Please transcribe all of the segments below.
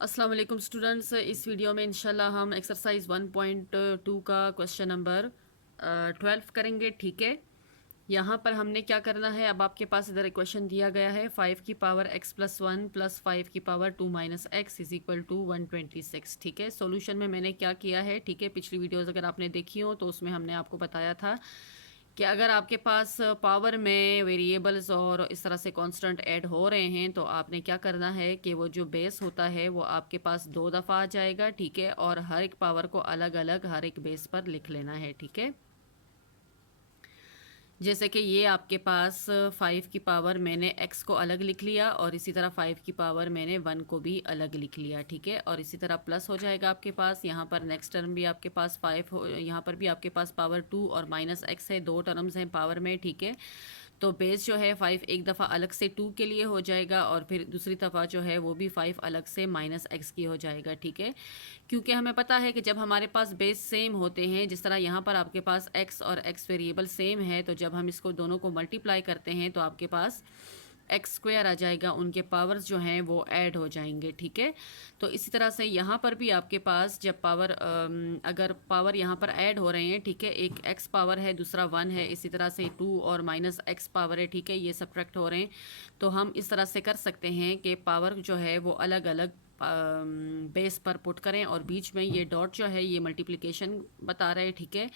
अस्सलाम वालेकुम स्टूडेंट्स। इस वीडियो में इंशाल्लाह हम एक्सरसाइज 1.2 का क्वेश्चन नंबर 12 करेंगे। ठीक है, यहाँ पर हमने क्या करना है, अब आपके पास इधर इक्वेशन दिया गया है 5 की पावर x प्लस 1 प्लस 5 की power 2 minus x is equal to 126। ठीक है, सॉल्यूशन में मैंने क्या किया है, ठीक है, पिछली वीडियोज़ अगर आपने देखी हो तो उसमें हमने आपको बताया था कि अगर आपके पास पावर में वेरिएबल्स और इस तरह से कांस्टेंट ऐड हो रहे हैं तो आपने क्या करना है कि वो जो बेस होता है वो आपके पास 2 दफ़ा आ जाएगा। ठीक है, और हर एक पावर को अलग अलग हर एक बेस पर लिख लेना है। ठीक है, जैसे कि ये आपके पास 5 की पावर मैंने x को अलग लिख लिया और इसी तरह 5 की पावर मैंने 1 को भी अलग लिख लिया। ठीक है, और इसी तरह प्लस हो जाएगा आपके पास, यहाँ पर नेक्स्ट टर्म भी आपके पास 5 हो, यहाँ पर भी आपके पास पावर 2 और माइनस x है, दो टर्म्स हैं पावर में। ठीक है, तो बेस जो है 5 एक दफ़ा अलग से 2 के लिए हो जाएगा और फिर दूसरी दफ़ा जो है वो भी 5 अलग से माइनस एक्स की हो जाएगा। ठीक है, क्योंकि हमें पता है कि जब हमारे पास बेस सेम होते हैं, जिस तरह यहाँ पर आपके पास x और x वेरिएबल सेम है, तो जब हम इसको दोनों को मल्टीप्लाई करते हैं तो आपके पास एक्स स्क्वायर आ जाएगा, उनके पावर्स जो हैं वो ऐड हो जाएंगे। ठीक है, तो इसी तरह से यहाँ पर भी आपके पास जब पावर अगर पावर यहाँ पर ऐड हो रहे हैं, ठीक है, एक एक्स पावर है दूसरा 1 है, इसी तरह से 2 और माइनस एक्स पावर है, ठीक है, ये सब्ट्रैक्ट हो रहे हैं, तो हम इस तरह से कर सकते हैं कि पावर जो है वो अलग अलग बेस पर पुट करें और बीच में ये डॉट जो है ये मल्टीप्लिकेशन बता रहे हैं। ठीक है,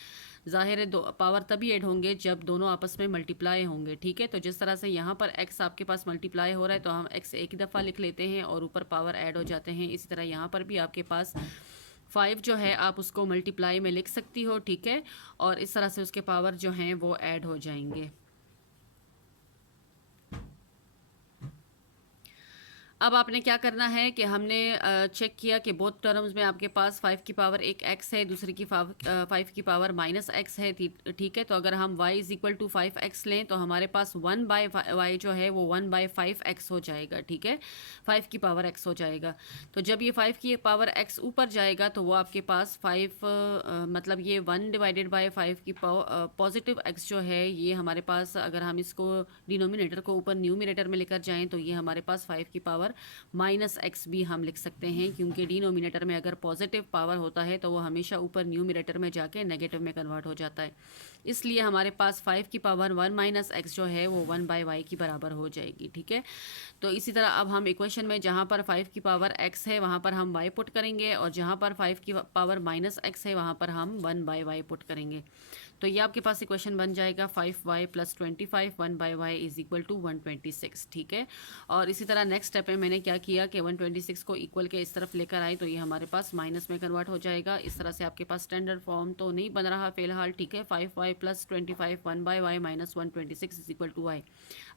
ज़ाहिर है दो पावर तभी ऐड होंगे जब दोनों आपस में मल्टीप्लाई होंगे। ठीक है, तो जिस तरह से यहाँ पर x आपके पास मल्टीप्लाई हो रहा है तो हम x एक ही दफ़ा लिख लेते हैं और ऊपर पावर ऐड हो जाते हैं। इसी तरह यहाँ पर भी आपके पास 5 जो है आप उसको मल्टीप्लाई में लिख सकती हो। ठीक है, और इस तरह से उसके पावर जो हैं वो ऐड हो जाएंगे। अब आपने क्या करना है कि हमने चेक किया कि बोथ टर्म्स में आपके पास 5 की पावर एक x है, दूसरी की 5 की पावर माइनस एक्स है। ठीक है, तो अगर हम y is equal to 5x लें तो हमारे पास 1 बाय वाई जो है वो 1 बाय 5x हो जाएगा। ठीक है, 5 की पावर x हो जाएगा। तो जब ये 5 की पावर x ऊपर जाएगा तो वो आपके पास 5 मतलब ये 1 डिवाइडेड बाय 5 की पॉजिटिव x जो है ये हमारे पास, अगर हम इसको डिनोमिनेटर को ऊपर न्यूमिनेटर में लेकर जाएं तो ये हमारे पास 5 की पावर माइनस एक्स भी हम लिख सकते हैं, क्योंकि डिनोमिनेटर में अगर पॉजिटिव पावर होता है तो वो हमेशा ऊपर न्यूमिनेटर में जाके नेगेटिव में कन्वर्ट हो जाता है। इसलिए हमारे पास 5 की पावर 1 माइनस एक्स जो है वो 1 बाय वाई की बराबर हो जाएगी। ठीक है, तो इसी तरह अब हम इक्वेशन में जहाँ पर 5 की पावर x है वहाँ पर हम y पुट करेंगे और जहाँ पर 5 की पावर माइनस एक्स है वहाँ पर हम 1 बाय वाई पुट करेंगे। तो ये आपके पास इक्वेशन बन जाएगा 5y plus 25 1 by y is equal to 126। ठीक है, और इसी तरह नेक्स्ट स्टेप में मैंने क्या किया कि 126 को इक्वल के इस तरफ लेकर आए तो ये हमारे पास माइनस में कन्वर्ट हो जाएगा। इस तरह से आपके पास स्टैंडर्ड फॉर्म तो नहीं बन रहा फिलहाल। ठीक है, 5y plus 25 1 by y minus 126 is equal to y.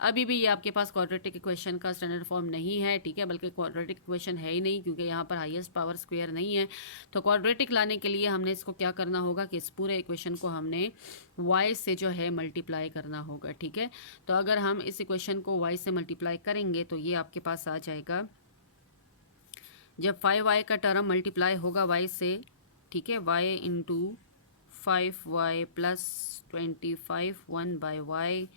अभी भी ये आपके पास क्वाड्रेटिक इक्वेशन का स्टैंडर्ड फॉर्म नहीं है। ठीक है, बल्कि क्वाड्रेटिक इक्वेशन है ही नहीं, क्योंकि यहाँ पर हाईएस्ट पावर स्क्वायर नहीं है। तो क्वाड्रेटिक लाने के लिए हमने इसको क्या करना होगा कि इस पूरे इक्वेशन को हमने y से जो है मल्टीप्लाई करना होगा। ठीक है, तो अगर हम इस इक्वेशन को y से मल्टीप्लाई करेंगे तो ये आपके पास आ जाएगा, जब 5y का टर्म मल्टीप्लाई होगा y से, ठीक है, y into 5y plus 25 1 by y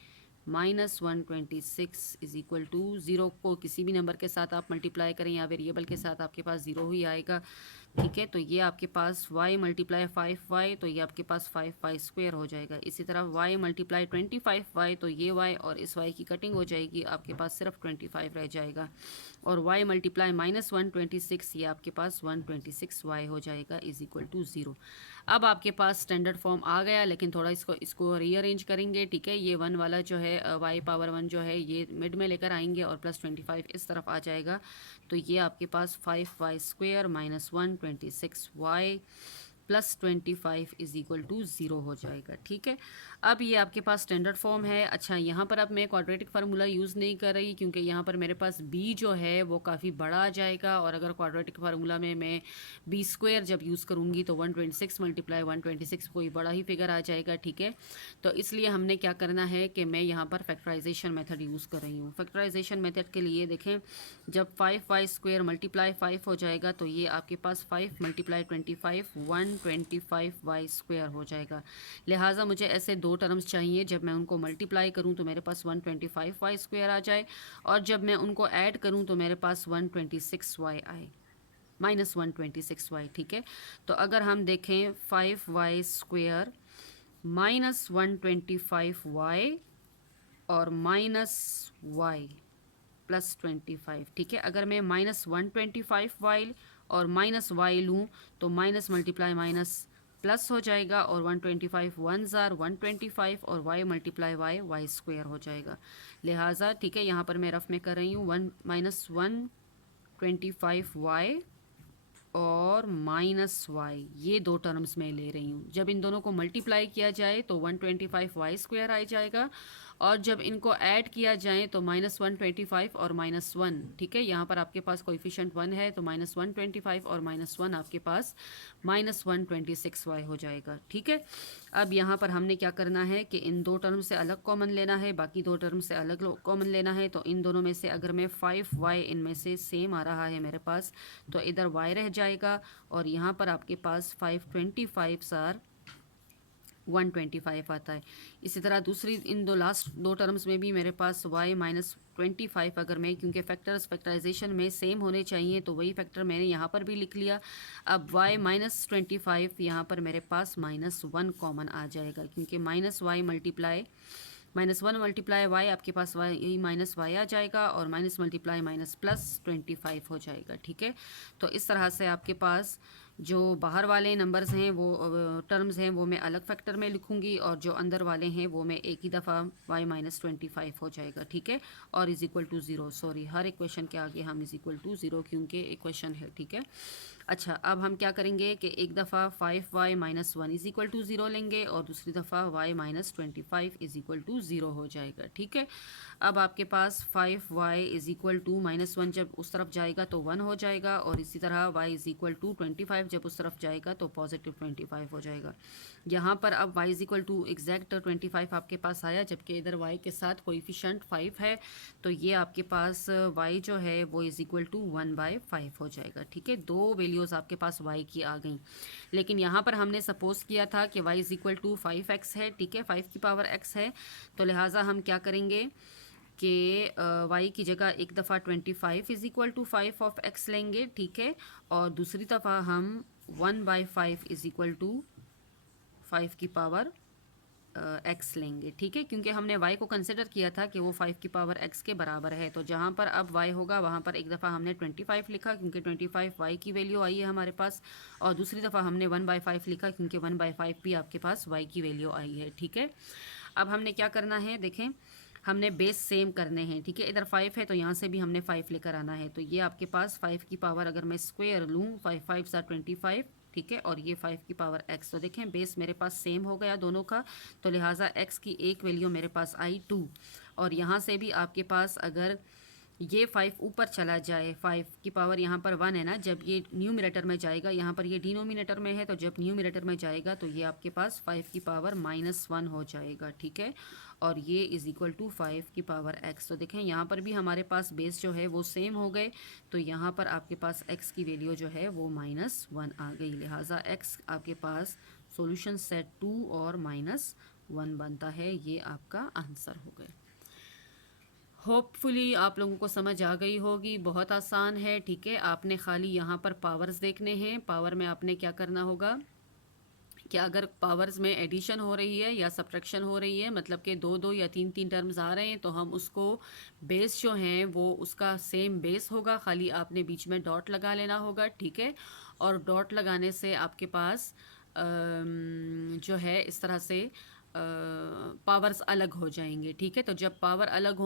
minus 126 is equal to 0 को किसी भी नंबर के साथ आप मल्टीप्लाई करें या वेरिएबल के साथ आपके पास 0 ही आएगा। ठीक है, तो ये आपके पास y मल्टीप्लाई 5y तो ये आपके पास 5y स्क्वायर हो जाएगा। इसी तरह y मल्टीप्लाई 25y तो ये y और इस y की कटिंग हो जाएगी, आपके पास सिर्फ 25 रह जाएगा। और y मल्टीप्लाई माइनस 126 ये आपके पास 126y हो जाएगा इज इक्वल टू 0। अब आपके पास स्टैंडर्ड फॉर्म आ गया, लेकिन थोड़ा इसको रीअरेंज करेंगे। ठीक है, ये 1 वाला जो है y पावर 1 जो है ये मिड में लेकर आएंगे और प्लस 25 इस तरफ आ जाएगा, तो ये आपके पास 5y square minus 126y plus 25 is equal to 0 हो जाएगा। ठीक है, अब ये आपके पास स्टैंडर्ड फॉर्म है। अच्छा, यहाँ पर अब मैं क्वाड्रेटिक फार्मूला यूज़ नहीं कर रही, क्योंकि यहाँ पर मेरे पास b जो है वो काफ़ी बड़ा आ जाएगा, और अगर क्वाड्रेटिक फार्मूला में मैं b स्क्वायर जब यूज़ करूँगी तो 126 मल्टीप्लाई 126 कोई बड़ा ही फिगर आ जाएगा। ठीक है, तो इसलिए हमने क्या करना है कि मैं यहाँ पर फैक्टराइजेशन मेथड यूज़ कर रही हूँ। फैक्टराइजेशन मेथड के लिए देखें, जब 5y स्क्वायर मल्टीप्लाई 5 हो जाएगा तो ये आपके पास 5 मल्टीप्लाई 25 125y स्क्वायर हो जाएगा। लिहाजा मुझे ऐसे दो टर्म्स चाहिए, जब मैं उनको मल्टीप्लाई करूं तो मेरे पास 125y स्क्वायर आ जाए और जब मैं उनको ऐड करूं तो मेरे पास 126y आए। -126y, ठीक है। तो अगर हम देखें 5y² -125y और -y +25, ठीक है। अगर मैं -125y और -y लूँ तो माइनस मल्टीप्लाई माइनस प्लस हो जाएगा, और 125 1 ज़ार 125 और y मल्टीप्लाई y² हो जाएगा। लिहाजा ठीक है, यहाँ पर मैं रफ में कर रही हूँ, 125y और -y, ये दो टर्म्स में ले रही हूँ। जब इन दोनों को मल्टीप्लाई किया जाए तो 125y² आ जाएगा, और जब इनको ऐड किया जाए तो -125 और -1, ठीक है। यहाँ पर आपके पास कोएफिशिएंट 1 है तो -125 और -1 आपके पास -126y हो जाएगा, ठीक है। अब यहाँ पर हमने क्या करना है कि इन दो टर्म से अलग कॉमन लेना है, बाकी दो टर्म से अलग कॉमन लेना है। तो इन दोनों में से अगर मैं 5y इनमें से सेम आ रहा है मेरे पास, तो इधर y रह जाएगा, और यहाँ पर आपके पास 525 सार 125 आता है। इसी तरह दूसरी इन दो लास्ट दो टर्म्स में भी मेरे पास y -25, अगर मैं, क्योंकि फैक्टर्स फैक्टराइजेशन में सेम होने चाहिए तो वही फैक्टर मैंने यहाँ पर भी लिख लिया। अब y -25 यहाँ पर मेरे पास -1 कॉमन आ जाएगा, क्योंकि -1 मल्टीप्लाई y आपके पास y यही -y आ जाएगा, और माइनस मल्टीप्लाई माइनस +25 हो जाएगा, ठीक है। तो इस तरह से आपके पास जो बाहर वाले नंबर्स हैं वो टर्म्स हैं वो मैं अलग फैक्टर में लिखूंगी, और जो अंदर वाले हैं वो मैं एक ही दफ़ा y -25 हो जाएगा, ठीक है। और इज़ इक्वल टू 0, सॉरी, हर इक्वेशन के आगे हम इज़ इक्वल टू 0 क्योंकि इक्वेशन है, ठीक है। अच्छा, अब हम क्या करेंगे कि एक दफ़ा 5y -1 इज़ इक्वल टू 0 लेंगे, और दूसरी दफ़ा y -25 इज़ इक्वल टू 0 हो जाएगा, ठीक है। अब आपके पास 5y इज़ इक्वल टू -1 जब उस तरफ जाएगा तो 1 हो जाएगा, और इसी तरह y इज़ इक्वल टू 25 जब उस तरफ जाएगा तो +25 हो जाएगा। यहाँ पर अब y is equal to exact 25 आपके पास आया, जबकि इधर y के साथ कोएफिशिएंट 5 है, तो ये आपके पास y जो है वो इज़ इक्वल टू 1/5 हो जाएगा, ठीक है। दो वैल्यूज़ आपके पास y की आ गई, लेकिन यहाँ पर हमने सपोज किया था कि y is equal to 5x है, ठीक है, 5 की पावर x है। तो लिहाजा हम क्या करेंगे कि y की जगह एक दफ़ा 25 is equal to 5 of x लेंगे, ठीक है, और दूसरी दफ़ा हम 1/5 इज़ इक्वल टू 5 की पावर x लेंगे, ठीक है, क्योंकि हमने y को कंसिडर किया था कि वो 5 की पावर x के बराबर है। तो जहाँ पर अब y होगा वहाँ पर एक दफ़ा हमने 25 लिखा, क्योंकि 25 y की वैल्यू आई है हमारे पास, और दूसरी दफ़ा हमने 1/5 लिखा, क्योंकि 1/5 भी आपके पास y की वैल्यू आई है, ठीक है। अब हमने क्या करना है, देखें, हमने बेस सेम करने हैं, ठीक है। इधर 5 है तो यहाँ से भी हमने 5 लेकर आना है, तो ये आपके पास 5 की पावर अगर मैं स्क्वायर लूँ, 5 5 सा 25, ठीक है, और ये 5 की पावर x, तो देखें बेस मेरे पास सेम हो गया दोनों का, तो लिहाजा x की एक वैल्यू मेरे पास आई 2, और यहाँ से भी आपके पास अगर ये 5 ऊपर चला जाए, 5 की पावर यहाँ पर 1 है ना, जब ये न्यूमरेटर में जाएगा, यहाँ पर ये डिनोमिनेटर में है, तो जब न्यूमरेटर में जाएगा तो ये आपके पास 5 की पावर -1 हो जाएगा, ठीक है, और ये इज़ इक्वल टू 5 की पावर x। तो देखें यहाँ पर भी हमारे पास बेस जो है वो सेम हो गए, तो यहाँ पर आपके पास x की वैल्यू जो है वो -1 आ गई, लिहाजा x आपके पास सॉल्यूशन सेट 2 और -1 बनता है। ये आपका आंसर हो गया। होपफुली आप लोगों को समझ आ गई होगी, बहुत आसान है, ठीक है। आपने खाली यहाँ पर पावर्स देखने हैं। पावर में आपने क्या करना होगा कि अगर पावर्स में एडिशन हो रही है या सब्ट्रैक्शन हो रही है, मतलब कि 2 या 3 टर्म्स आ रहे हैं, तो हम उसको बेस जो हैं वो उसका सेम बेस होगा, खाली आपने बीच में डॉट लगा लेना होगा, ठीक है। और डॉट लगाने से आपके पास जो है इस तरह से पावर्स अलग हो जाएंगे, ठीक है। तो जब पावर अलग हो